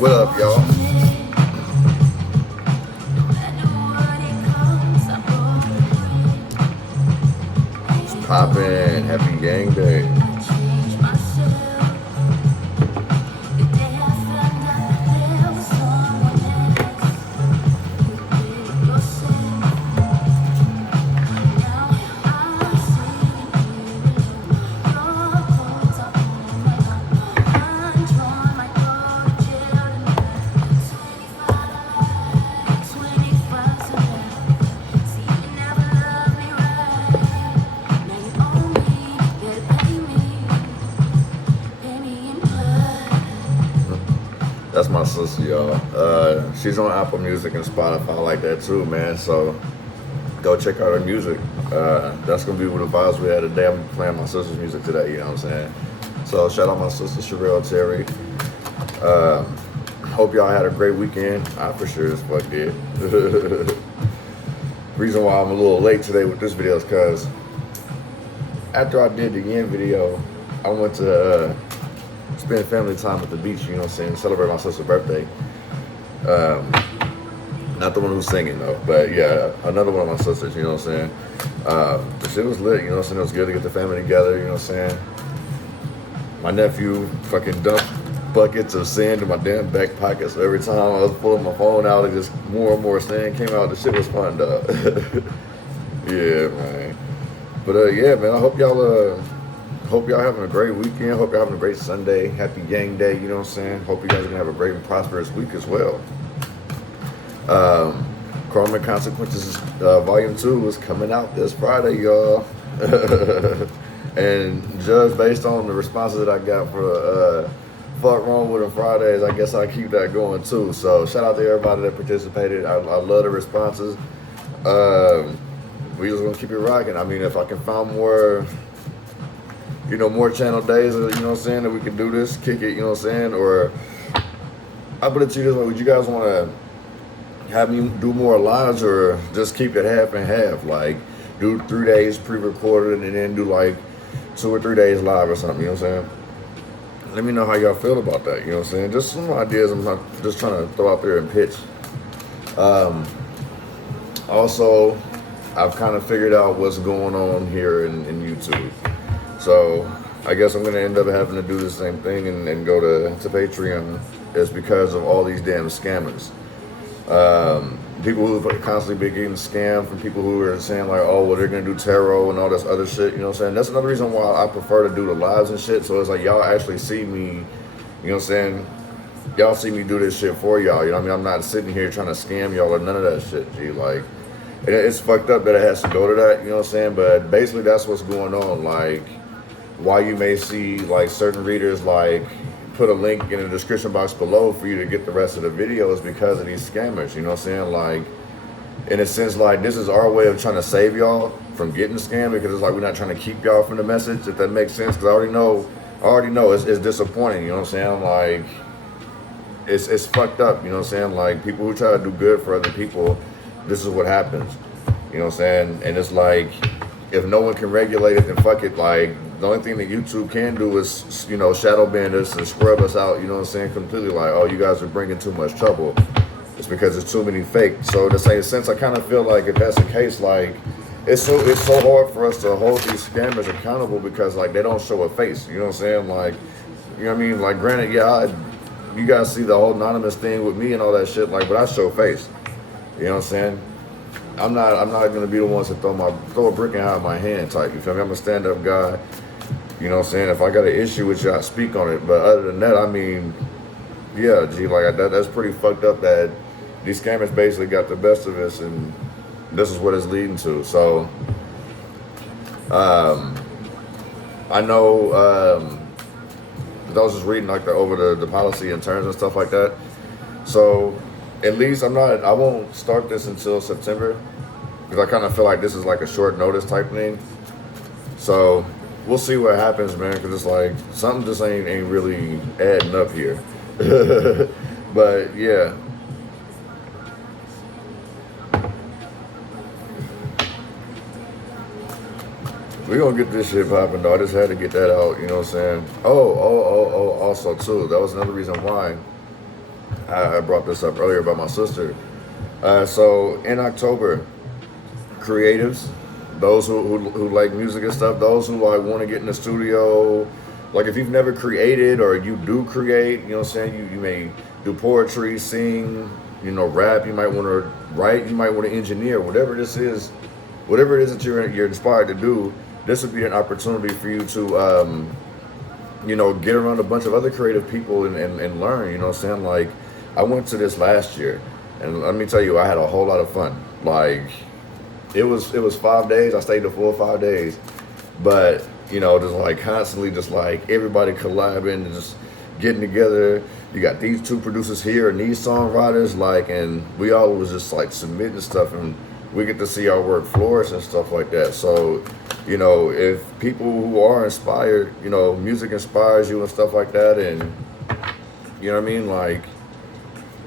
What up, y'all? It's poppin'. Happy gang day. That's my sister, y'all. She's on Apple Music and Spotify like that too, man. So go check out her music. That's gonna be one of the vibes we had today. I'm playing my sister's music today, you know what I'm saying? So shout out my sister Sherelle Terry. Hope y'all had a great weekend. I for sure as fuck did. Reason why I'm a little late today with this video is because after I did the yen video, I went to spend family time at the beach, you know what I'm saying, celebrate my sister's birthday. Not the one who's singing though, but yeah, another one of my sisters, you know what I'm saying. The shit was lit, you know what I'm saying. It was good to get the family together, you know what I'm saying. My nephew fucking dumped buckets of sand in my damn back pocket, so every time I was pulling my phone out, it just more and more sand came out. The shit was fun, dog. Yeah, man. But yeah, man, I hope y'all having a great weekend. Hope y'all having a great Sunday. Happy gang day, you know what I'm saying. Hope you guys are gonna have a great and prosperous week as well. Karma and Consequences Volume 2 is coming out this Friday, y'all. And just based on the responses that I got for Fuck Wrong With Them Fridays, I guess I'll keep that going too. So shout out to everybody that participated. I love the responses. We just gonna keep it rocking. I mean, if I can find more, you know, more channel days, you know what I'm saying, that we can do this, kick it, you know what I'm saying, or I put it to you this way, would you guys want to have me do more lives or just keep it half and half, like do 3 days pre-recorded and then do like 2 or 3 days live or something, you know what I'm saying? Let me know how y'all feel about that, you know what I'm saying? Just some ideas I'm not just trying to throw out there and pitch. Also, I've kind of figured out what's going on here in YouTube. So I guess I'm going to end up having to do the same thing and go to Patreon. It's because of all these damn scammers. People who have constantly been getting scammed from people who are saying like, oh, well, they're going to do tarot and all this other shit, you know what I'm saying? That's another reason why I prefer to do the lives and shit. So it's like y'all actually see me, you know what I'm saying? Y'all see me do this shit for y'all, you know what I mean? I'm not sitting here trying to scam y'all or none of that shit, G. Like, it's fucked up that it has to go to that, you know what I'm saying? But basically that's what's going on. Like, why you may see like certain readers like put a link in the description box below for you to get the rest of the video is because of these scammers, you know what I'm saying? Like, in a sense, like this is our way of trying to save y'all from getting scammed, because it's like we're not trying to keep y'all from the message, if that makes sense. Because I already know it's disappointing, you know what I'm saying? Like, it's fucked up, you know what I'm saying? Like, people who try to do good for other people, this is what happens, you know what I'm saying? And it's like, if no one can regulate it, then fuck it. Like, the only thing that YouTube can do is, you know, shadow ban us and scrub us out, you know what I'm saying, completely. Like, oh, you guys are bringing too much trouble. It's because there's too many fake. So in the same sense, I kind of feel like if that's the case, like, it's so hard for us to hold these scammers accountable because, like, they don't show a face, you know what I'm saying? Like, you know what I mean? Like, granted, yeah, you guys see the whole anonymous thing with me and all that shit, like, but I show face, you know what I'm saying? I'm not gonna be the ones to throw a brick out of my hand type. You feel me? I'm a stand-up guy. You know what I'm saying? If I got an issue with you, I speak on it. But other than that, I mean, yeah, G, like that's pretty fucked up that these scammers basically got the best of us, and this is what it's leading to. So, I know. I was just reading like over the policy and terms and stuff like that. So, at least I won't start this until September, because I kind of feel like this is like a short notice type thing. So we'll see what happens, man, because it's like something just ain't really adding up here. But yeah, we gonna get this shit popping, though. I just had to get that out, you know what I'm saying? Also too, that was another reason why I brought this up earlier about my sister. So in October, creatives, those who like music and stuff, those who like want to get in the studio, like if you've never created or you do create, you know what I'm saying, you may do poetry, sing, you know, rap, you might want to write, you might want to engineer, whatever it is that you're inspired to do, this would be an opportunity for you to, you know, get around a bunch of other creative people and learn, you know what I'm saying? Like, I went to this last year, and let me tell you, I had a whole lot of fun. Like, it was 5 days, I stayed the full 5 days, but, you know, just like constantly just like everybody collabing and just getting together. You got these two producers here and these songwriters, like, and we all was just like submitting stuff, and we get to see our work flourish and stuff like that. So, you know, if people who are inspired, you know, music inspires you and stuff like that, and you know what I mean, like,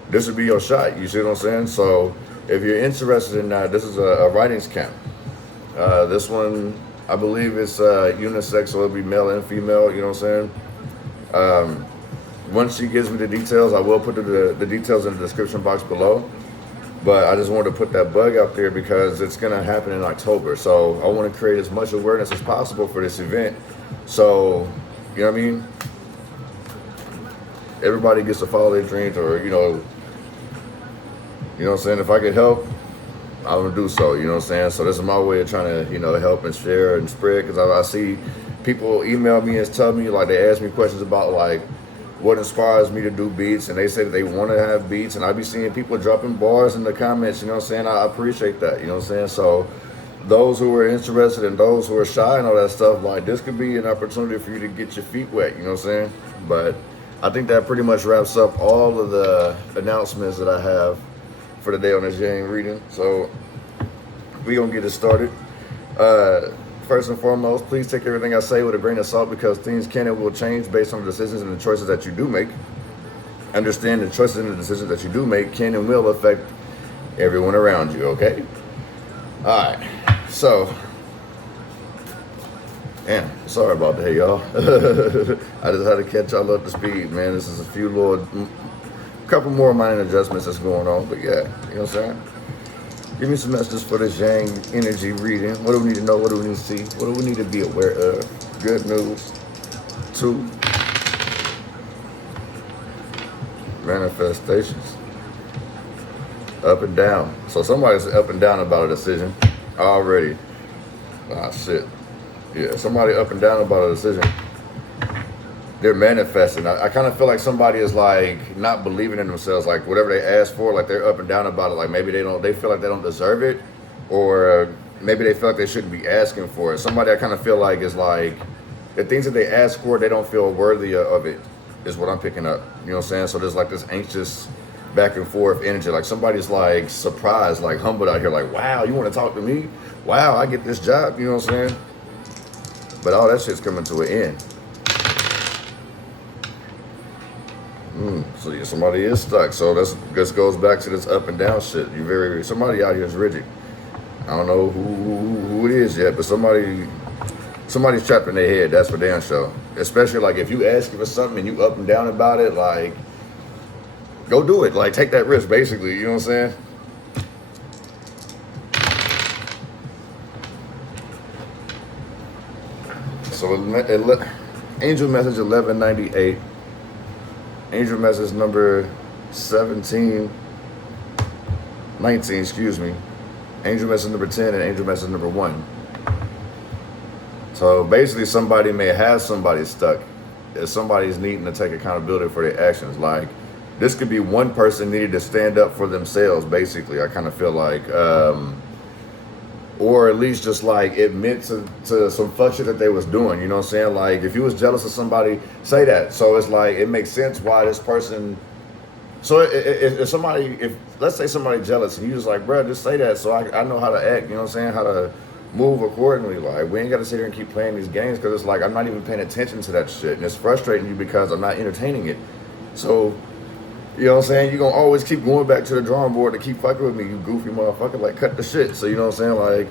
this would be your shot, you see what I'm saying? So if you're interested in that, this is a writings camp. This one, I believe it's unisex, so it'll be male and female, you know what I'm saying? Once she gives me the details, I will put the details in the description box below. But I just wanted to put that bug out there because it's going to happen in October. So I want to create as much awareness as possible for this event. So, you know what I mean? Everybody gets to follow their dreams, or, you know what I'm saying? If I could help, I'm going to do so, you know what I'm saying? So this is my way of trying to, you know, help and share and spread, because I see people email me and tell me, like, they ask me questions about, like, what inspires me to do beats, and they say that they want to have beats, and I be seeing people dropping bars in the comments, you know what I'm saying? I appreciate that, you know what I'm saying? So those who are interested and those who are shy and all that stuff, like, this could be an opportunity for you to get your feet wet, you know what I'm saying? But I think that pretty much wraps up all of the announcements that I have for the day on this Yang reading. So we gonna get it started. First and foremost, please take everything I say with a grain of salt, because things can and will change based on the decisions and the choices that you do make. Understand the choices and the decisions that you do make can and will affect everyone around you, okay? All right, so, damn, sorry about that, y'all. I just had to catch y'all up to speed, man. This is a couple more minor adjustments that's going on, but yeah, you know what I'm saying? Give me some messages for this Yang energy reading. What do we need to know? What do we need to see? What do we need to be aware of? Good news. 2. Manifestations. Up and down. So somebody's up and down about a decision already. Ah, shit. Yeah, somebody up and down about a decision. They're manifesting. I kind of feel like somebody is like not believing in themselves, like whatever they ask for, like they're up and down about it. Like maybe they feel like they don't deserve it, or maybe they feel like they shouldn't be asking for it. Somebody I kind of feel like is like the things that they ask for, they don't feel worthy of it, is what I'm picking up. You know what I'm saying? So there's like this anxious back and forth energy. Like somebody's like surprised, like humbled out here, like, wow, you want to talk to me? Wow, I get this job, you know what I'm saying? But all that shit's coming to an end. So yeah, somebody is stuck. So this goes back to this up and down shit. Somebody out here is rigid. I don't know who it is yet, but somebody's trapped in their head. That's for damn sure. Especially like if you ask for something and you up and down about it, like go do it. Like take that risk, basically. You know what I'm saying? So angel message 1198. Angel message number 19, excuse me. Angel message number 10 and angel message number 1. So basically somebody may have somebody stuck. If somebody's needing to take accountability for their actions. Like this could be one person needing to stand up for themselves, basically. I kind of feel like, or at least just like admit to some fuck shit that they was doing, you know what I'm saying? Like if you was jealous of somebody, say that. So it's like, it makes sense why this person, so if let's say somebody jealous and you just like, bro, just say that so I know how to act, you know what I'm saying? How to move accordingly. Like we ain't got to sit here and keep playing these games, because it's like, I'm not even paying attention to that shit, and it's frustrating you because I'm not entertaining it. So, you know what I'm saying? You're going to always keep going back to the drawing board to keep fucking with me, you goofy motherfucker. Like, cut the shit. So, you know what I'm saying? Like,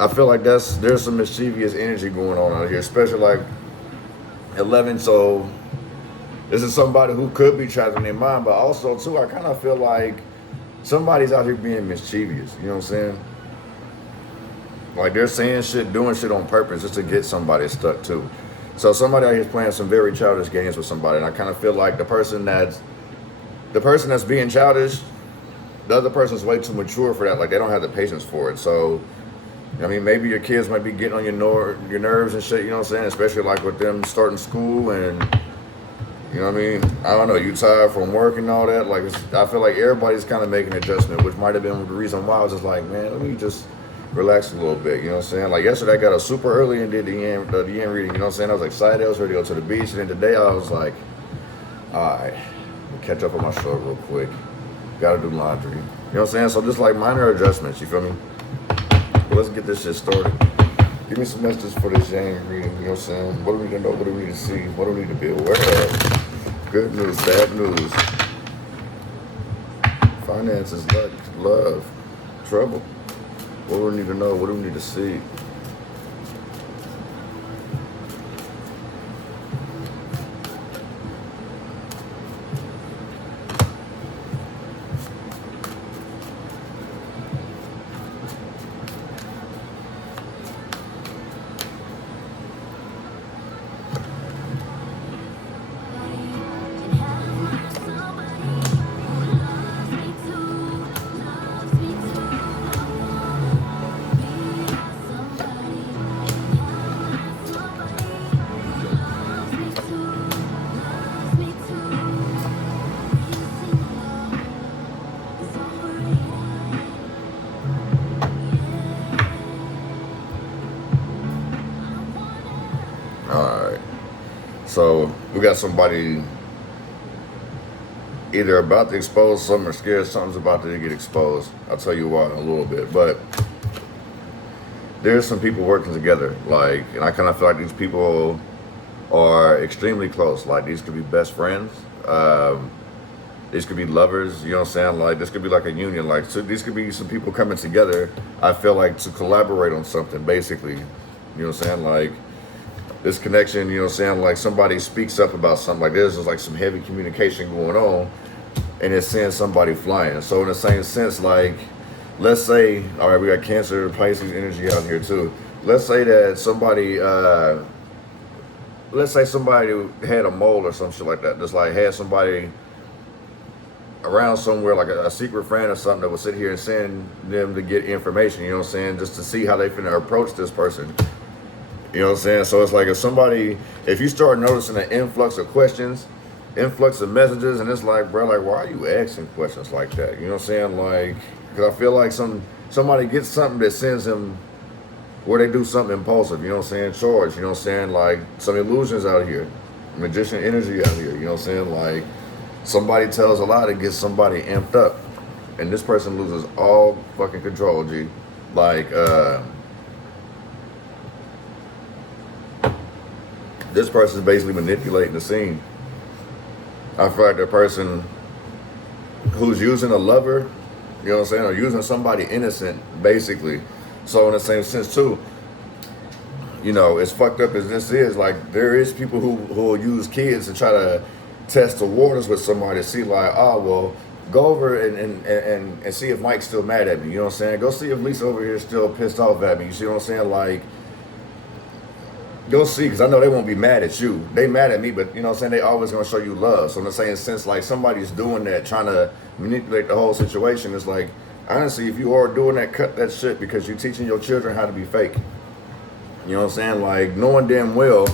I feel like there's some mischievous energy going on out here, especially like 11. So, this is somebody who could be trapped in their mind, but also too, I kind of feel like somebody's out here being mischievous. You know what I'm saying? Like they're saying shit, doing shit on purpose just to get somebody stuck too. So somebody out here is playing some very childish games with somebody, and I kind of feel like the person that's being childish, the other person's way too mature for that. Like they don't have the patience for it. So, I mean, maybe your kids might be getting on your nerves and shit. You know what I'm saying? Especially like with them starting school and, you know what I mean? I don't know. You tired from work and all that. Like I feel like everybody's kind of making an adjustment, which might have been the reason why I was just like, man, let me just relax a little bit. You know what I'm saying? Like yesterday, I got up super early and did the end reading. You know what I'm saying? I was excited. I was ready to go to the beach, and then today I was like, all right, catch up on my show real quick. Gotta do laundry. You know what I'm saying? So just like minor adjustments, you feel me? But let's get this shit started. Give me some messages for this Yang reading, you know what I'm saying? What do we need to know? What do we need to see? What do we need to be aware of? Good news, bad news. Finances, luck, love, trouble. What do we need to know? What do we need to see? Alright. So we got somebody either about to expose something or scared something's about to get exposed. I'll tell you why in a little bit. But there's some people working together. Like, and I kind of feel like these people are extremely close. Like these could be best friends. These could be lovers, you know what I'm saying? Like this could be like a union. Like so these could be some people coming together, I feel like, to collaborate on something, basically. You know what I'm saying? Like this connection, you know what I'm saying? Like somebody speaks up about something, like there's just like some heavy communication going on and it's sending somebody flying. So in the same sense, like let's say, all right, we got Cancer, Pisces energy out here too. Let's say that somebody had a mole or some shit like that. Just like had somebody around somewhere, like a secret friend or something, that would sit here and send them to get information, you know what I'm saying? Just to see how they finna approach this person. You know what I'm saying? So it's like if you start noticing an influx of questions, influx of messages, and it's like, bro, like, why are you asking questions like that? You know what I'm saying? Like, because I feel like somebody gets something that sends them where they do something impulsive, you know what I'm saying? Charge, you know what I'm saying? Like, some illusions out here, magician energy out here, you know what I'm saying? Like, somebody tells a lie to get somebody amped up, and this person loses all fucking control, G. Like, this person is basically manipulating the scene. I feel like the person who's using a lover, you know what I'm saying, or using somebody innocent, basically. So in the same sense too, you know, as fucked up as this is, like there is people who will use kids to try to test the waters with somebody to see like, oh well, go over and see if Mike's still mad at me. You know what I'm saying? Go see if Lisa over here is still pissed off at me. You see what I'm saying? Like, go see, because I know they won't be mad at you. They mad at me, but you know what I'm saying? They always gonna show you love. So in the same sense, like somebody's doing that, trying to manipulate the whole situation. It's like, honestly, if you are doing that, cut that shit, because you're teaching your children how to be fake. You know what I'm saying? Like, knowing damn well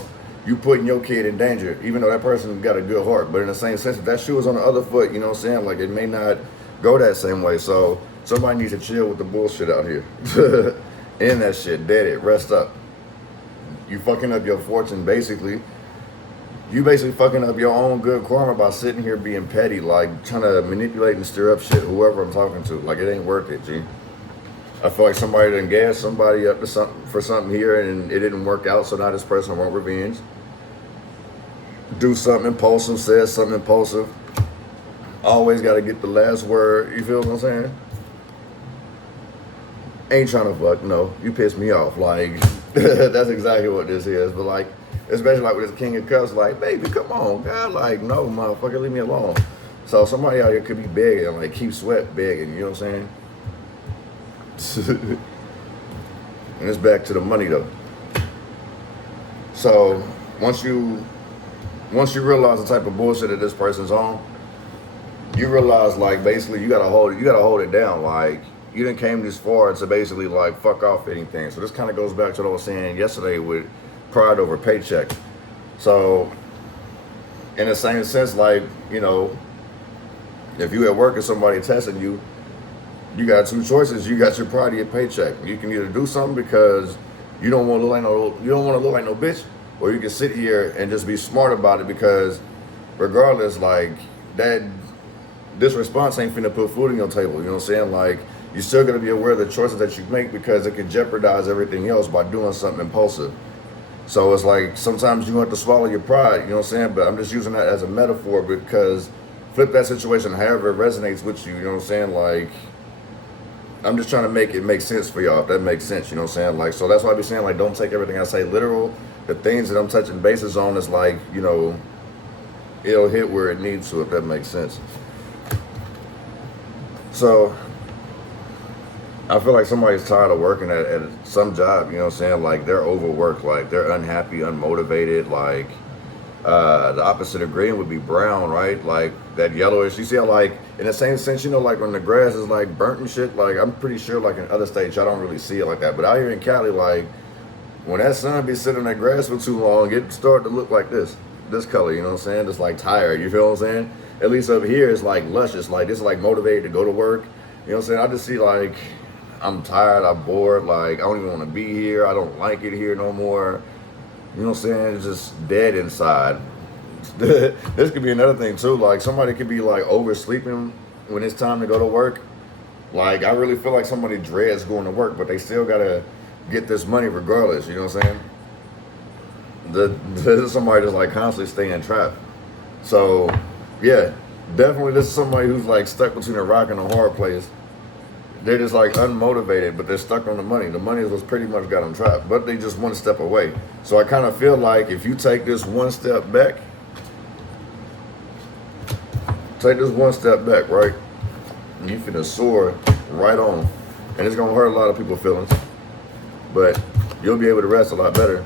you putting your kid in danger, even though that person got a good heart. But in the same sense, if that shoe was on the other foot, you know what I'm saying? Like, it may not go that same way. So somebody needs to chill with the bullshit out here. End that shit, dead it, rest up. You fucking up your fortune, basically. You basically fucking up your own good karma by sitting here being petty, like trying to manipulate and stir up shit, whoever I'm talking to. Like, it ain't worth it, G. I feel like somebody done gassed somebody up to something here and it didn't work out, so now this person want revenge. Do something impulsive, says something impulsive. Always got to get the last word, you feel what I'm saying? Ain't trying to fuck, no. You pissed me off, like, that's exactly what this is. But like, Especially like with this King of Cups, like, baby, come on, God, like, no, motherfucker, leave me alone. So somebody out here could be begging, like, keep sweat begging, you know what I'm saying? And it's back to the money though. So once you realize the type of bullshit that this person's on, you realize like basically you gotta hold it down. Like you done came this far to basically like fuck off anything. So this kind of goes back to what I was saying yesterday with pride over paycheck. So in the same sense, like, you know, if you at work and somebody testing you, you got two choices. You got your pride or your paycheck. You can either do something because you don't want to look like no bitch, or you can sit here and just be smart about it because regardless, like that, this response ain't finna put food on your table. You know what I'm saying? Like you're still gonna be aware of the choices that you make because it can jeopardize everything else by doing something impulsive. So it's like sometimes you have to swallow your pride. You know what I'm saying? But I'm just using that as a metaphor because flip that situation however it resonates with you. You know what I'm saying? Like I'm just trying to make it make sense for y'all, if that makes sense, you know what I'm saying? Like, so that's why I be saying, like, don't take everything I say literal. The things that I'm touching bases on is like, you know, it'll hit where it needs to, if that makes sense. So, I feel like somebody's tired of working at some job, you know what I'm saying? Like, they're overworked, like, they're unhappy, unmotivated, like, the opposite of green would be brown, right? Like that yellowish. You see how like in the same sense, you know, like when the grass is like burnt and shit, like I'm pretty sure like in other states I don't really see it like that. But out here in Cali, like when that sun be sitting on that grass for too long, it start to look like this color, you know what I'm saying? Just like tired, you feel what I'm saying? At least up here it's like luscious, like it's like motivated to go to work. You know what I'm saying? I just see like I'm tired, I'm bored, like I don't even want to be here, I don't like it here no more. You know what I'm saying? It's just dead inside. This could be another thing too. Like somebody could be like oversleeping when it's time to go to work. Like I really feel like somebody dreads going to work, but they still gotta get this money regardless. You know what I'm saying? This is somebody that's like constantly staying trapped. So yeah, definitely this is somebody who's like stuck between a rock and a hard place. They're just like unmotivated, but they're stuck on the money. The money is what's pretty much got them trapped, but they just one step away. So I kind of feel like if you take this one step back, right, you finna soar right on. And it's gonna hurt a lot of people's feelings, but you'll be able to rest a lot better.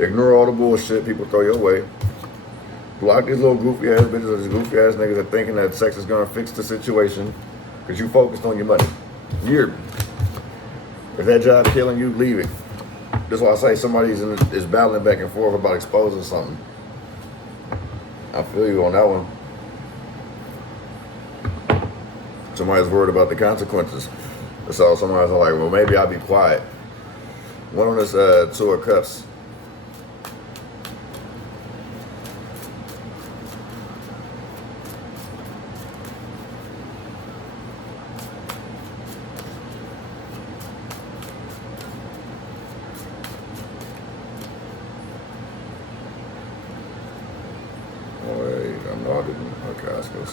Ignore all the bullshit people throw your way. Block these little goofy ass bitches or these goofy ass niggas that thinking that sex is gonna fix the situation because you focused on your money. If that job killing you, leave it. That's why I say somebody is battling back and forth about exposing something. I feel you on that one. Somebody's worried about the consequences. So somebody's like, well, maybe I'll be quiet. One on this Two of Cups.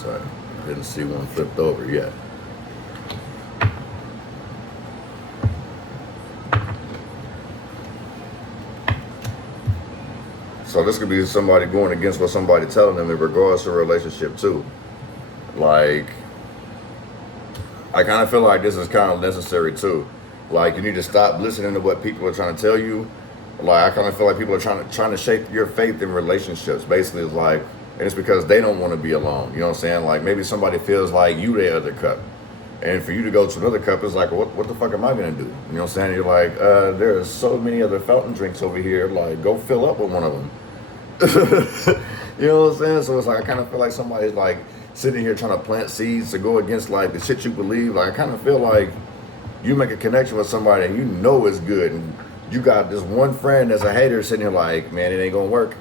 I didn't see one flipped over yet. So this could be somebody going against what somebody telling them in regards to a relationship too. Like, I kind of feel like this is kind of necessary too. Like, you need to stop listening to what people are trying to tell you. Like, I kind of feel like people are trying to shape your faith in relationships. Basically, it's like, and it's because they don't want to be alone. You know what I'm saying? Like maybe somebody feels like you the other cup. And for you to go to another cup, it's like, well, what the fuck am I going to do? You know what I'm saying? You're like, there's so many other fountain drinks over here. Like, go fill up with one of them. You know what I'm saying? So it's like, I kind of feel like somebody's like sitting here trying to plant seeds to go against like the shit you believe. Like, I kind of feel like you make a connection with somebody and you know it's good. And you got this one friend that's a hater sitting here like, man, it ain't going to work.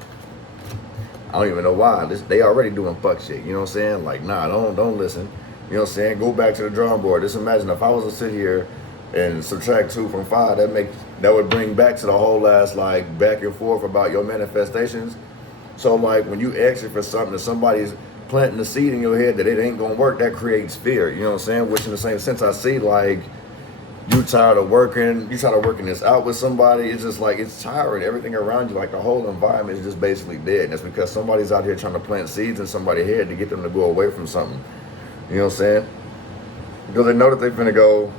I don't even know why. They already doing fuck shit. You know what I'm saying? Like, nah, don't listen. You know what I'm saying? Go back to the drawing board. Just imagine if I was to sit here and subtract 2 from 5, that would bring back to the whole last like back and forth about your manifestations. So like when you ask for something, if somebody's planting the seed in your head that it ain't gonna work, that creates fear. You know what I'm saying? Which in the same sense I see like you tired of working this out with somebody. It's just like, it's tiring. Everything around you, like the whole environment is just basically dead. And that's because somebody's out here trying to plant seeds in somebody's head to get them to go away from something. You know what I'm saying? Because they know that they're gonna go,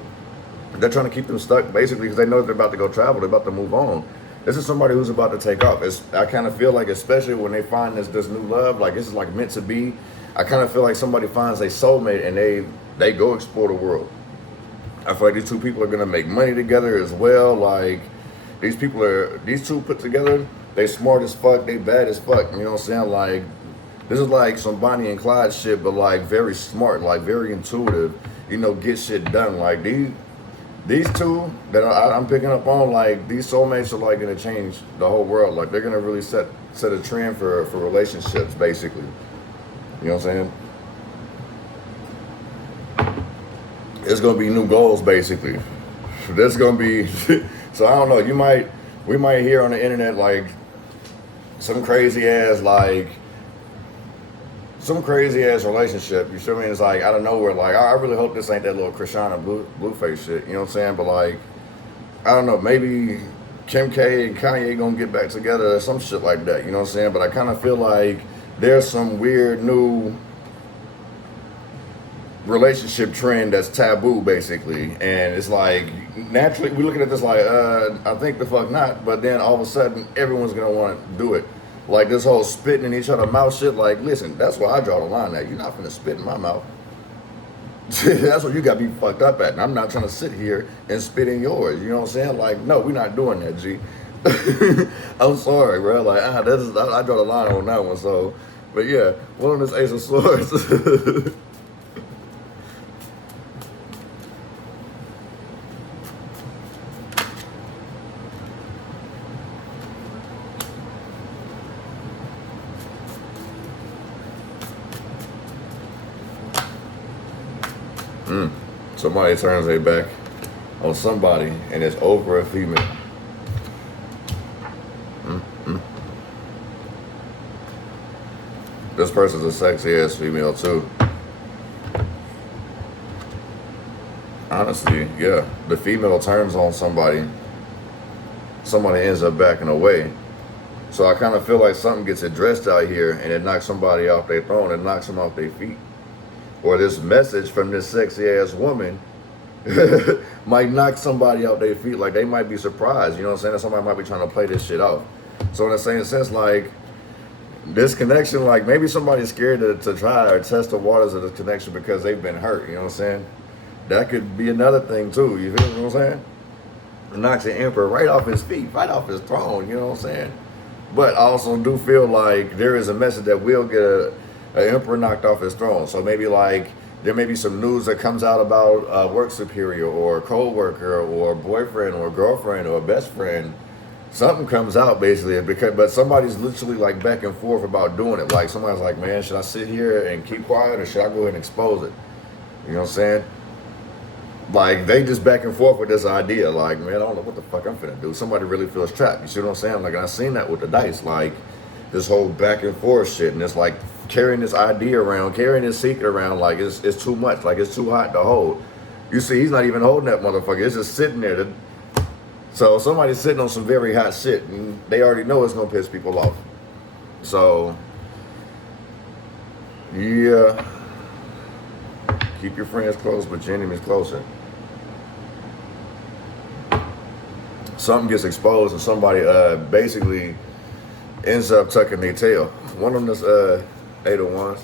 they're trying to keep them stuck basically because they know that they're about to go travel, they're about to move on. This is somebody who's about to take off. I kind of feel like, especially when they find this new love, like this is like meant to be, I kind of feel like somebody finds a soulmate and they go explore the world. I feel like these two people are gonna make money together as well. Like these two put together, they smart as fuck, they bad as fuck. You know what I'm saying? Like this is like some Bonnie and Clyde shit, but like very smart, like very intuitive. You know, get shit done. Like these two that I'm picking up on, like these soulmates are like gonna change the whole world. Like they're gonna really set a trend for relationships, basically. You know what I'm saying? It's gonna be new goals, basically. There's gonna be so I don't know. We might hear on the internet like some crazy ass relationship. You feel me? It's like out of nowhere. Like I really hope this ain't that little Krishana Blueface shit. You know what I'm saying? But like I don't know. Maybe Kim K and Kanye gonna get back together or some shit like that. You know what I'm saying? But I kind of feel like there's some weird new relationship trend that's taboo, basically. And it's like naturally we looking at this like I think the fuck not. But then all of a sudden everyone's gonna want to do it. Like this whole spitting in each other's mouth shit, like, listen, that's where I draw the line at. You're not finna spit in my mouth. That's what you got to be fucked up at. And I'm not trying to sit here and spit in yours. You know what I'm saying? Like, no, we're not doing that, G. I'm sorry, bro. Like, I draw the line on that one. So, but yeah, one of this Ace of Swords. Somebody turns their back on somebody and it's over a female. This person's a sexy ass female too. Honestly, yeah. The female turns on somebody ends up backing away. So I kind of feel like something gets addressed out here and it knocks somebody off their throne, it knocks them off their feet. Or this message from this sexy ass woman might knock somebody out their feet. Like they might be surprised, you know what I'm saying? That somebody might be trying to play this shit off. So in the same sense, like this connection, like maybe somebody's scared to try or test the waters of this connection because they've been hurt, you know what I'm saying? That could be another thing too, you feel what I'm saying? It knocks the emperor right off his feet, right off his throne, you know what I'm saying? But I also do feel like there is a message that will get an emperor knocked off his throne. So maybe like there may be some news that comes out about a work superior or a co-worker or a boyfriend or a girlfriend or a best friend. Something comes out basically but somebody's literally like back and forth about doing it. Like somebody's like, man, should I sit here and keep quiet or should I go ahead and expose it? You know what I'm saying? Like they just back and forth with this idea. Like, man, I don't know what the fuck I'm finna do. Somebody really feels trapped. You see what I'm saying? Like I seen that with the dice. Like this whole back and forth shit, and it's like carrying this idea around, carrying this secret around, like it's too much, like it's too hot to hold. You see, he's not even holding that motherfucker. It's just sitting there. So somebody's sitting on some very hot shit, and they already know it's gonna piss people off. So yeah, keep your friends close, but your enemies closer. Something gets exposed, and somebody basically ends up tucking their tail. One of them is 8 of Wands.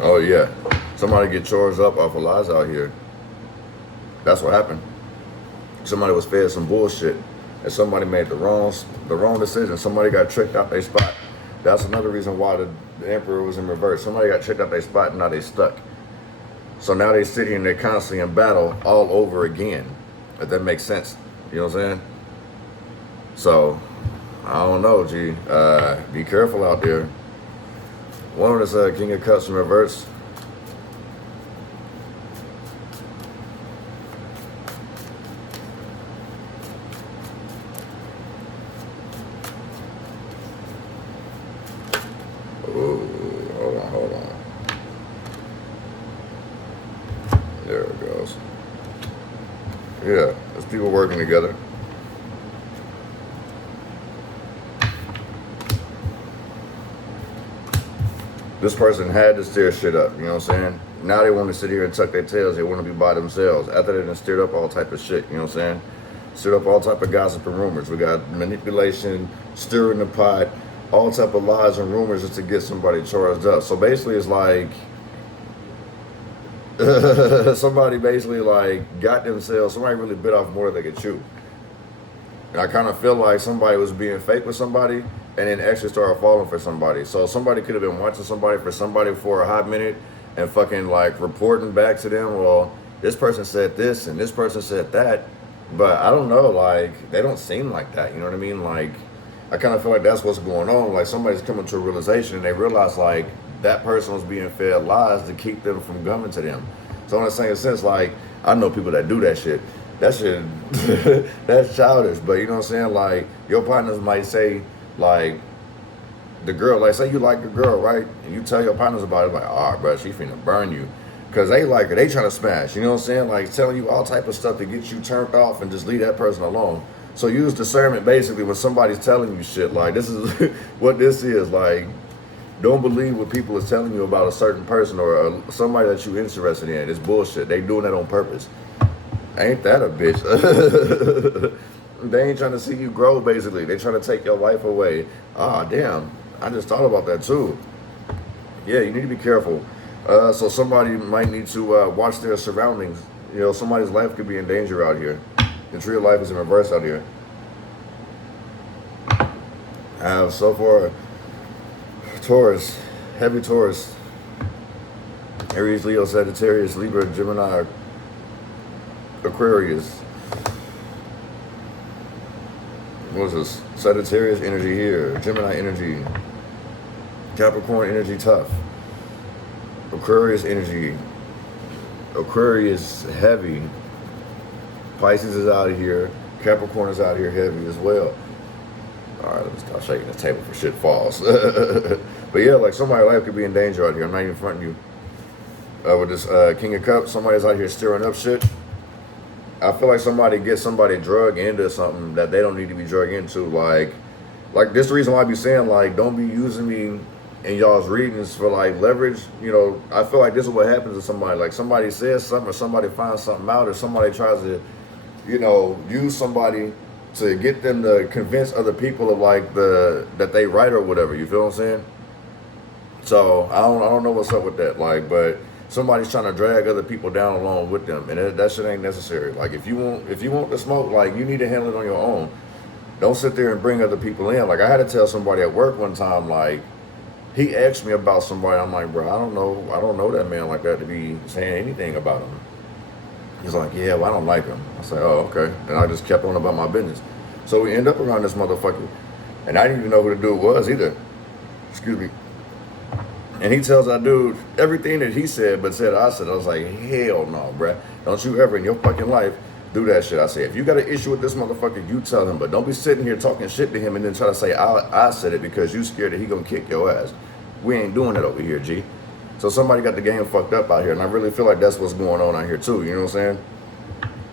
Oh yeah, somebody get chores up off of lies out here. That's what happened. Somebody was fed some bullshit, and somebody made the wrong decision. Somebody got tricked out their spot. That's another reason why the emperor was in reverse. Somebody got tricked out their spot, and now they stuck. So now they sit here and they're constantly in battle all over again. If that makes sense, you know what I'm saying? So I don't know, G. Be careful out there. One of this King of Cups in reverse. Yeah, there's people working together. This person had to stir shit up, you know what I'm saying? Now they want to sit here and tuck their tails. They want to be by themselves. After they done stirred up all type of shit, you know what I'm saying? Stirred up all type of gossip and rumors. We got manipulation, stirring the pot, all type of lies and rumors just to get somebody charged up. So basically it's like, somebody basically like got themselves, somebody really bit off more than they could chew. And I kind of feel like somebody was being fake with somebody and then actually started falling for somebody. So somebody could have been watching somebody for a hot minute and fucking like reporting back to them, well, this person said this and this person said that. But I don't know, like, they don't seem like that, you know what I mean? Like, I kind of feel like that's what's going on. Like, somebody's coming to a realization and they realize, like, that person was being fed lies to keep them from coming to them. So in the same sense, like, I know people that do that shit. That shit, that's childish. But you know what I'm saying? Like, your partners might say, like, the girl, like, say you like the girl, right? And you tell your partners about it, like, oh, bro, she finna burn you. Because they like her, they trying to smash, you know what I'm saying? Like, telling you all type of stuff to get you turned off and just leave that person alone. So use discernment, basically, when somebody's telling you shit. Like, this is what this is. Like, don't believe what people is telling you about a certain person or somebody that you interested in. It's bullshit. They doing that on purpose. Ain't that a bitch? They ain't trying to see you grow, basically. They trying to take your life away. Ah, damn. I just thought about that, too. Yeah, you need to be careful. So somebody might need to watch their surroundings. You know, somebody's life could be in danger out here. The tree of life is in reverse out here. So far, Taurus, heavy Taurus, Aries, Leo, Sagittarius, Libra, Gemini, Aquarius. What is this? Sagittarius energy here, Gemini energy, Capricorn energy tough, Aquarius energy, Aquarius heavy, Pisces is out of here, Capricorn is out here heavy as well. All right, let me stop shaking this table for shit falls. But yeah, like somebody's life could be in danger out here. I'm not even fronting you. With this King of Cups, somebody's out here stirring up shit. I feel like somebody gets somebody drug into something that they don't need to be drug into. Like this the reason why I be saying, like, don't be using me in y'all's readings for like leverage. You know, I feel like this is what happens to somebody. Like somebody says something or somebody finds something out or somebody tries to, you know, use somebody to get them to convince other people of like that they right or whatever. You feel what I'm saying? So I don't know what's up with that. Like, but somebody's trying to drag other people down along with them, and that shit ain't necessary. Like, if you want the smoke, like, you need to handle it on your own. Don't sit there and bring other people in. Like, I had to tell somebody at work one time, like, he asked me about somebody. I'm like, bro, I don't know that man like that to be saying anything about him. He's like, yeah, well, I don't like him. I said, oh, okay. And I just kept on about my business. So we end up around this motherfucker, and I didn't even know who the dude was either. Excuse me. And he tells that dude everything that he said, but said I said. I was like, hell no, bruh. Don't you ever in your fucking life do that shit. I said, if you got an issue with this motherfucker, you tell him. But don't be sitting here talking shit to him and then try to say I said it because you scared that he gonna kick your ass. We ain't doing that over here, G. So somebody got the game fucked up out here, and I really feel like that's what's going on out here too. You know what I'm saying?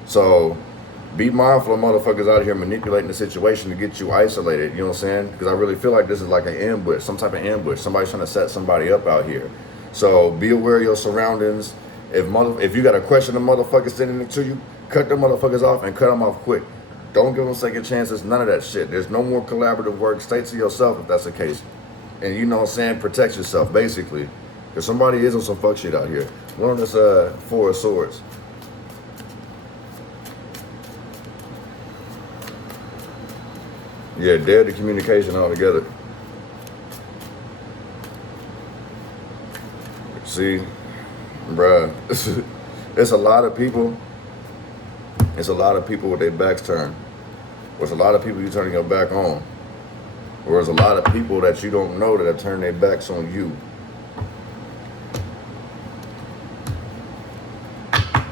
So be mindful of motherfuckers out here manipulating the situation to get you isolated, you know what I'm saying? Because I really feel like this is like an ambush, some type of ambush. Somebody's trying to set somebody up out here. So be aware of your surroundings. If you got a question of motherfuckers sending it to you, cut them motherfuckers off and cut them off quick. Don't give them second chances, none of that shit. There's no more collaborative work. Stay to yourself if that's the case. And you know what I'm saying? Protect yourself, basically. Because somebody is on some fuck shit out here. One of this Four of Swords. Yeah, dead to communication altogether. See, bruh, it's a lot of people. It's a lot of people with their backs turned. There's a lot of people you turning your back on. Or there's a lot of people that you don't know that have turned their backs on you.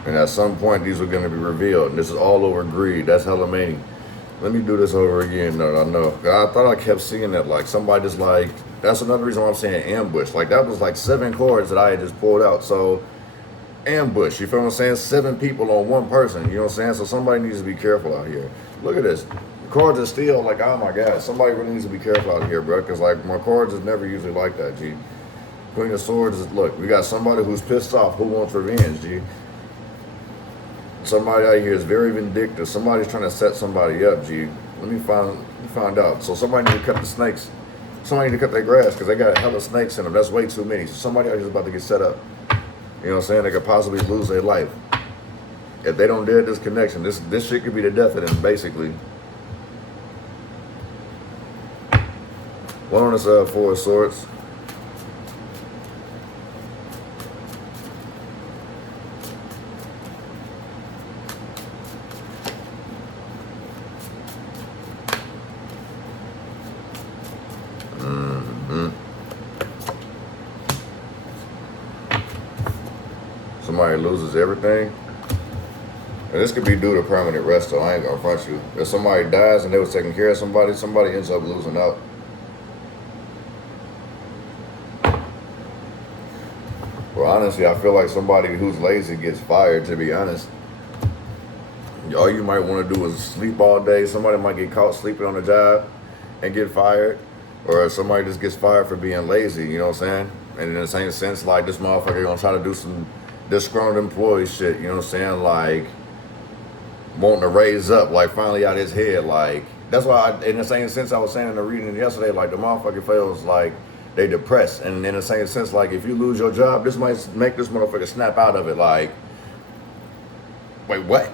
And at some point, these are going to be revealed. And this is all over greed. That's hella mean. Let me do this over again. No, I know. I thought I kept seeing that. Like, somebody just like, that's another reason why I'm saying ambush. Like, that was like 7 cards that I had just pulled out. So, ambush. You feel what I'm saying? 7 people on 1 person. You know what I'm saying? So somebody needs to be careful out here. Look at this. The cards are still like, oh my God. Somebody really needs to be careful out here, bro. Because like my cards is never usually like that, G. Queen of Swords is, look, we got somebody who's pissed off, who wants revenge, G. Somebody out here is very vindictive. Somebody's trying to set somebody up, G. Let me find out. So somebody need to cut the snakes. Somebody need to cut their grass because they got hella snakes in them. That's way too many. So somebody out here is about to get set up. You know what I'm saying? They could possibly lose their life. If they don't dead this connection, this shit could be the death of them, basically. One on this 4 of Swords. Somebody loses everything. And this could be due to permanent rest, so I ain't gonna front you. If somebody dies and they was taking care of somebody, somebody ends up losing out. Well, honestly, I feel like somebody who's lazy gets fired, to be honest. All you might want to do is sleep all day. Somebody might get caught sleeping on the job and get fired. Or somebody just gets fired for being lazy, you know what I'm saying? And in the same sense, like this motherfucker gonna try to do some disgruntled employee shit, you know what I'm saying? Like wanting to raise up, like finally out his head. Like that's why in the same sense I was saying in the reading yesterday, like the motherfucker feels like they depressed. And in the same sense, like if you lose your job, this might make this motherfucker snap out of it. Like, wait, what?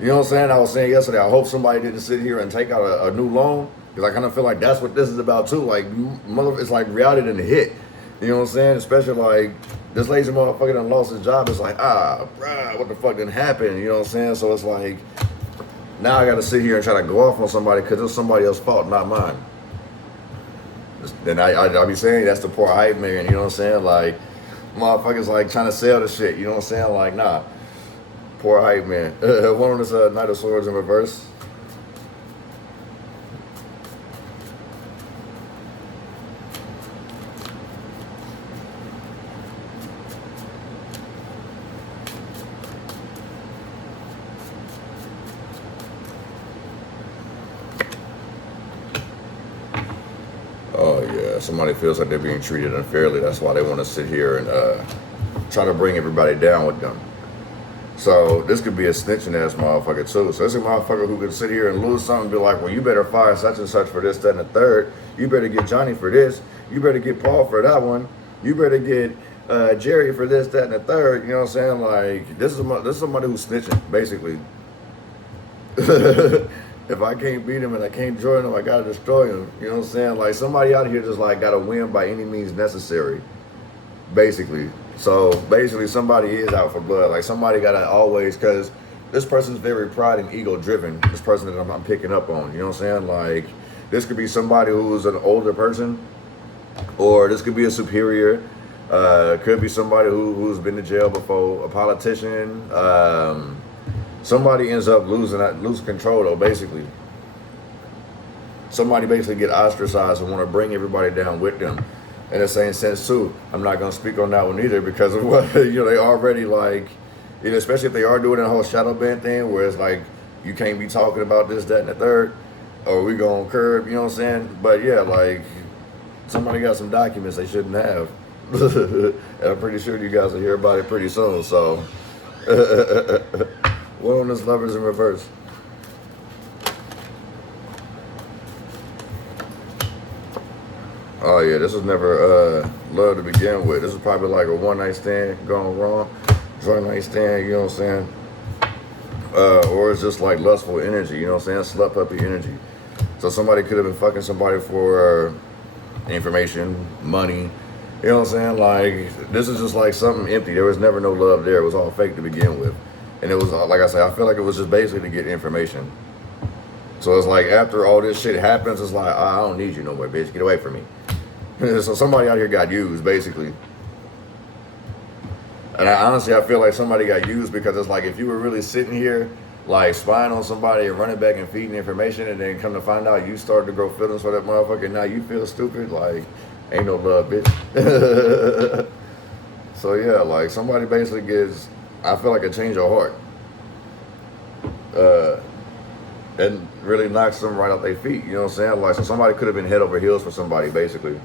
You know what I'm saying? I was saying yesterday, I hope somebody didn't sit here and take out a new loan, because I kind of feel like that's what this is about too. Like, it's like reality didn't hit. You know what I'm saying? Especially like this lazy motherfucker done lost his job. It's like, bruh, what the fuck didn't happen? You know what I'm saying? So it's like, now I got to sit here and try to go off on somebody because it's somebody else's fault, not mine. Then I be saying that's the poor hype man. You know what I'm saying? Like, motherfuckers like trying to sell the shit. You know what I'm saying? Like, nah. Poor hype man. One on this Knight of Swords in reverse. Oh yeah, somebody feels like they're being treated unfairly. That's why they want to sit here and try to bring everybody down with them. So this could be a snitching ass motherfucker too. So this is a motherfucker who could sit here and lose something and be like, well, you better fire such and such for this, that, and the third. You better get Johnny for this. You better get Paul for that one. You better get Jerry for this, that, and the third. You know what I'm saying? Like, this is somebody who's snitching, basically. If I can't beat him and I can't join him, I gotta destroy him. You know what I'm saying? Like, somebody out here just like gotta win by any means necessary, basically. So basically somebody is out for blood. Like, somebody gotta always, because this person's very pride and ego driven, this person that I'm picking up on. You know what I'm saying? Like, this could be somebody who's an older person, or this could be a superior. Could be somebody who's been to jail before, a politician. Somebody ends up losing control though, basically. Somebody basically get ostracized and want to bring everybody down with them. In the same sense too, I'm not gonna speak on that one either, because of what, you know, they already like, you know, especially if they are doing a whole shadow ban thing where it's like you can't be talking about this, that, and the third, or we gonna curb, you know what I'm saying? But yeah, like, somebody got some documents they shouldn't have. And I'm pretty sure you guys will hear about it pretty soon. So one on this Lovers in reverse. Oh yeah, this was never love to begin with. This was probably like a one night stand gone wrong, joint night stand, you know what I'm saying? Or it's just like lustful energy, you know what I'm saying? Slut puppy energy. So somebody could have been fucking somebody for information, money, you know what I'm saying? Like, this is just like something empty. There was never no love there. It was all fake to begin with. And it was, like I said, I feel like it was just basically to get information. So it's like after all this shit happens, it's like, I don't need you no more, bitch. Get away from me. So somebody out here got used, basically. And honestly, I feel like somebody got used, because it's like if you were really sitting here, like spying on somebody and running back and feeding information, and then come to find out you started to grow feelings for that motherfucker, and now you feel stupid, like, ain't no love, bitch. So yeah, like somebody basically gets, I feel like a change of heart, and really knocks them right off their feet. You know what I'm saying? Like, so somebody could have been head over heels for somebody. Basically,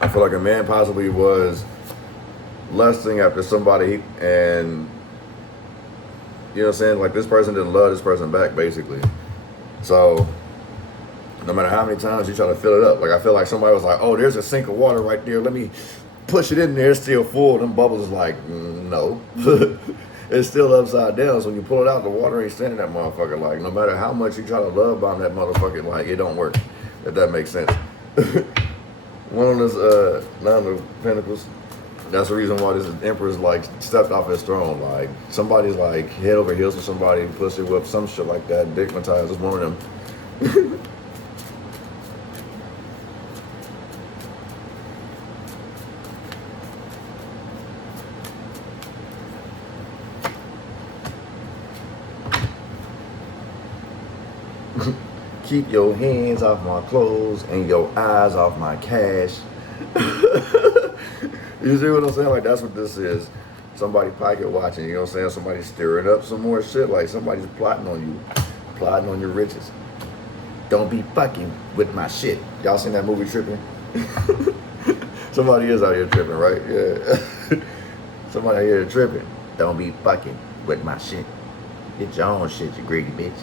I feel like a man possibly was lusting after somebody, and you know what I'm saying? Like, this person didn't love this person back, basically. So no matter how many times you try to fill it up, like, I feel like somebody was like, oh, there's a sink of water right there, let me push it in there, it's still full. Them bubbles is like, no. It's still upside down, so when you pull it out, the water ain't standing that motherfucker. Like, no matter how much you try to love bomb that motherfucker, like, it don't work, if that makes sense. One of those Nine of Pentacles, that's the reason why this Emperor's like stepped off his throne. Like, somebody's like head over heels for somebody, pussy whip, some shit like that, dickmatized. It's one of them. Keep your hands off my clothes and your eyes off my cash. You see what I'm saying? Like, that's what this is. Somebody pocket watching, you know what I'm saying? Somebody's stirring up some more shit. Like, somebody's plotting on you, plotting on your riches. Don't be fucking with my shit. Y'all seen that movie Tripping? Somebody is out here tripping, right? Yeah. Somebody out here tripping. Don't be fucking with my shit. Get your own shit, you greedy bitch.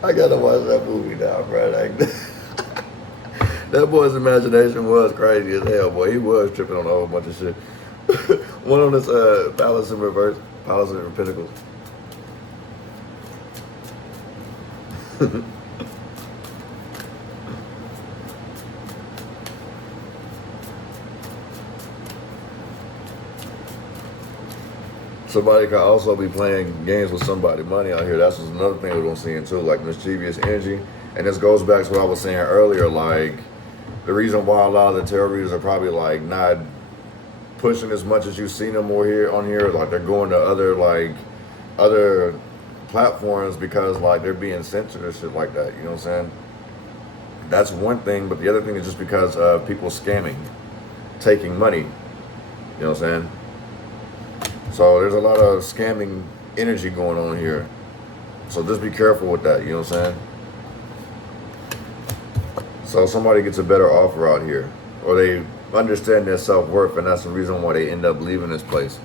I gotta watch that movie now, bro. Like, that boy's imagination was crazy as hell, boy. He was tripping on a whole bunch of shit. One on this Palace in Reverse, Palace of Pentacles. Somebody could also be playing games with somebody's money out here. That's just another thing we're seeing too, like mischievous energy. And this goes back to what I was saying earlier, like the reason why a lot of the tarot readers are probably like not pushing as much as you've seen them more here on here, like they're going to other platforms because like they're being censored or shit like that. You know what I'm saying? That's one thing, but the other thing is just because of people scamming, taking money. You know what I'm saying? So there's a lot of scamming energy going on here. So just be careful with that, you know what I'm saying? So somebody gets a better offer out here, or they understand their self-worth, and that's the reason why they end up leaving this place.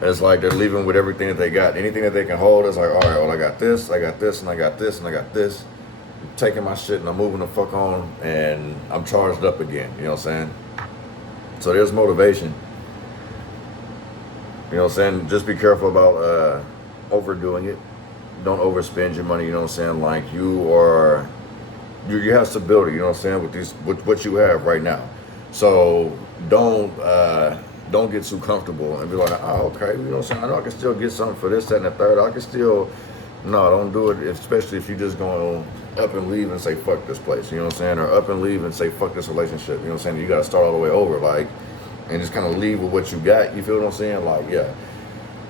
And it's like they're leaving with everything that they got. Anything that they can hold, it's like, all right, well, I got this, I got this, and I got this, and I got this. I'm taking my shit and I'm moving the fuck on, and I'm charged up again, you know what I'm saying? So there's motivation. You know what I'm saying? Just be careful about overdoing it. Don't overspend your money, you know what I'm saying? Like, you have stability, you know what I'm saying, with what you have right now. So don't get too comfortable and be like, oh, okay, you know what I'm saying? I know I can still get something for this, that, and the third. I can still, no, don't do it, especially if you just going to up and leave and say, fuck this place, you know what I'm saying? Or up and leave and say, fuck this relationship, you know what I'm saying? You got to start all the way over, like, and just kind of leave with what you got, you feel what I'm saying? Like, yeah,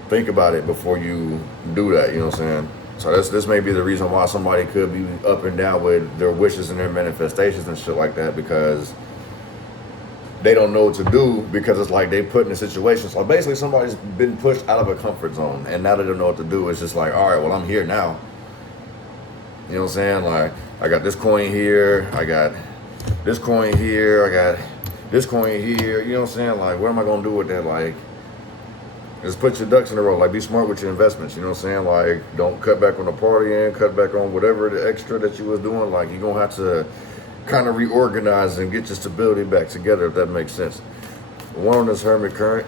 think about it before you do that, you know what I'm saying? So this may be the reason why somebody could be up and down with their wishes and their manifestations and shit like that, because they don't know what to do, because it's like they put in a situation. So basically somebody's been pushed out of a comfort zone, and now they don't know what to do. It's just like, all right, well, I'm here now. You know what I'm saying? Like, I got this coin here, I got this coin here, I got this coin here, you know what I'm saying? Like, what am I gonna do with that? Like, just put your ducks in a row. Like, be smart with your investments, you know what I'm saying? Like, don't cut back on the partying, cut back on whatever the extra that you was doing. Like, you're gonna have to kind of reorganize and get your stability back together, if that makes sense. One on this Hermit current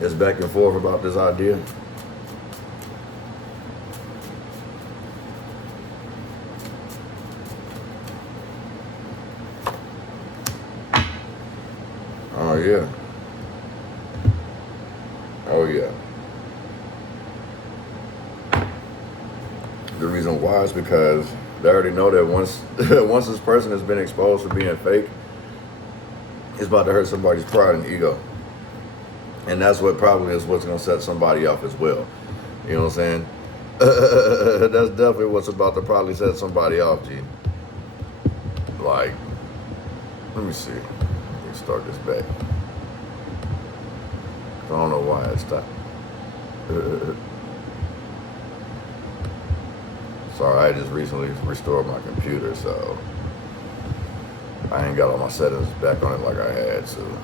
is back and forth about this idea. Oh, yeah. Oh, yeah. The reason why is because they already know that once this person has been exposed for being fake, it's about to hurt somebody's pride and ego. And that's what probably is what's going to set somebody off as well. You know what I'm saying? That's definitely what's about to probably set somebody off, G. Like, let me see. Let me start this back. I don't know why it stopped. Sorry, I just recently restored my computer, so I ain't got all my settings back on it like I had to.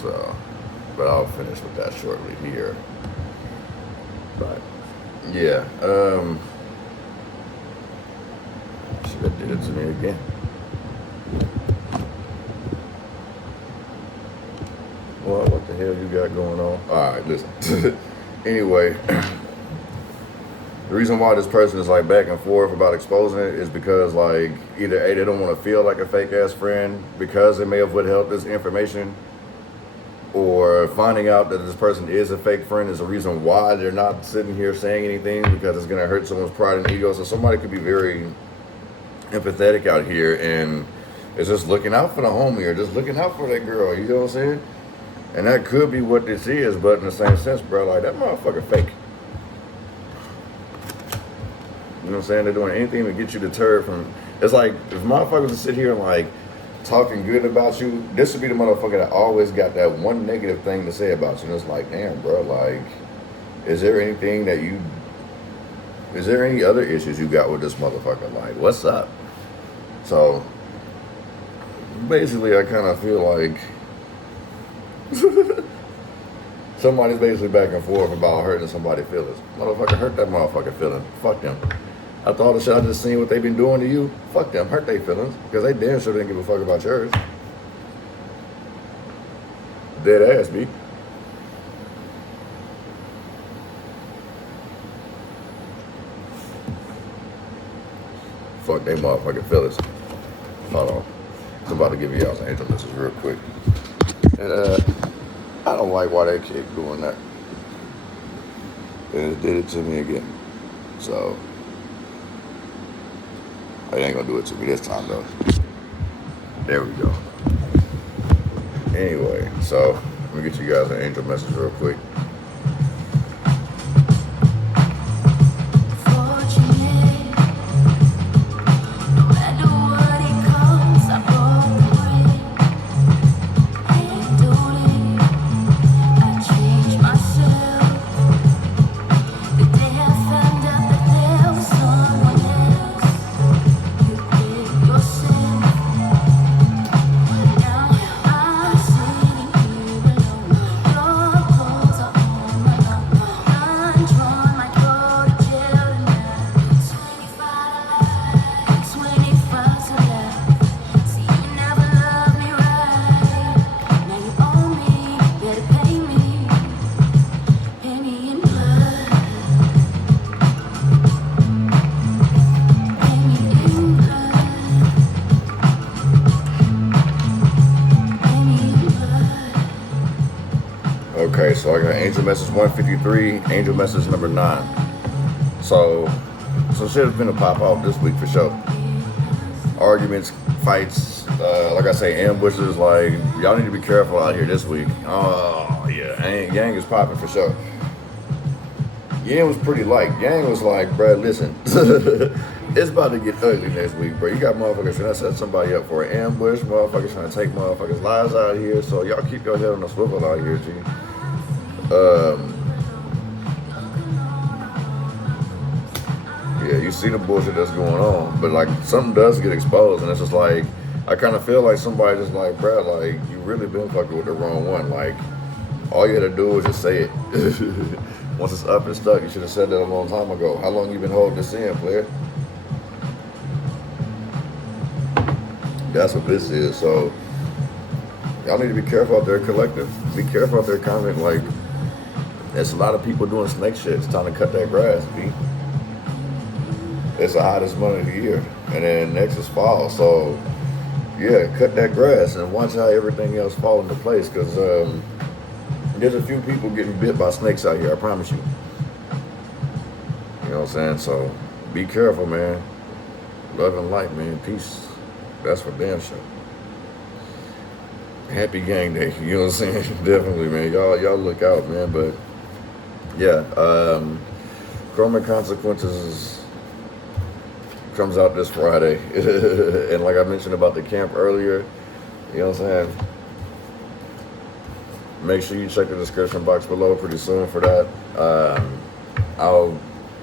So, but I'll finish with that shortly here. But yeah, should have did it to me again. Well, what the hell you got going on? All right, listen. Anyway, the reason why this person is like back and forth about exposing it is because like either A, they don't want to feel like a fake ass friend because they may have withheld this information, or finding out that this person is a fake friend is the reason why they're not sitting here saying anything, because it's going to hurt someone's pride and ego. So somebody could be very empathetic out here and is just looking out for the homie or just looking out for that girl, you know what I'm saying? And that could be what this is, but in the same sense, bro, like that motherfucker fake. You know what I'm saying? They're doing anything to get you deterred from. It's like if motherfuckers would sit here and like talking good about you, this would be the motherfucker that always got that one negative thing to say about you. And it's like, damn, bro, like, is there any other issues you got with this motherfucker? Like, what's up? So basically, I kind of feel like somebody's basically back and forth about hurting somebody's feelings. Motherfucker, hurt that motherfucker feeling. Fuck them. After all the shit I just seen what they've been doing to you, fuck them. Hurt their feelings. Because they damn sure didn't give a fuck about yours. Dead ass, B. Fuck they motherfucking feelings. Hold on. I'm about to give y'all some angel messages real quick. And I don't like why they keep doing that. And it did it to me again. So it ain't gonna do it to me this time though. There we go. Anyway, so let me get you guys an angel message real quick. Okay, so I got angel message 153, angel message number 9. So some shit has been to pop off this week for sure. Arguments, fights, like I say, ambushes. Like, y'all need to be careful out here this week. Oh yeah, Yang is popping for sure. Yang was pretty light. Yang was like, bruh, listen, it's about to get ugly next week, bro. You got motherfuckers trying to set somebody up for an ambush, motherfuckers trying to take motherfuckers' lives out here. So y'all keep your head on the swivel out here, G. Yeah, you see the bullshit that's going on, but like something does get exposed, and it's just like I kind of feel like somebody just like, bruh, like you really been fucking with the wrong one. Like all you had to do was just say it. Once it's up and stuck, you should have said that a long time ago. How long you been holding this in, player? That's what this is. So y'all need to be careful out there, collective. Be careful out there, comment. Like there's a lot of people doing snake shit. It's time to cut that grass, B. It's the hottest month of the year, and then next is fall. So yeah, cut that grass and watch how everything else fall into place. Cause there's a few people getting bit by snakes out here. I promise you. You know what I'm saying? So be careful, man. Love and light, man. Peace. That's for damn sure. Happy gang day. You know what I'm saying? Definitely, man. Y'all look out, man. But yeah, karmic consequences comes out this Friday. And like I mentioned about the camp earlier, you know what I'm saying? Make sure you check the description box below pretty soon for that.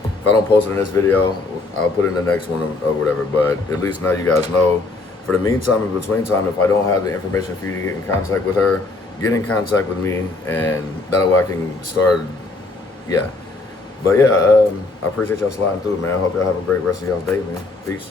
If I don't post it in this video, I'll put it in the next one or whatever. But at least now you guys know. For the meantime, in between time, if I don't have the information for you to get in contact with her, get in contact with me, and that way I can start. Yeah. But yeah, I appreciate y'all sliding through, man. I hope y'all have a great rest of y'all's day, man. Peace.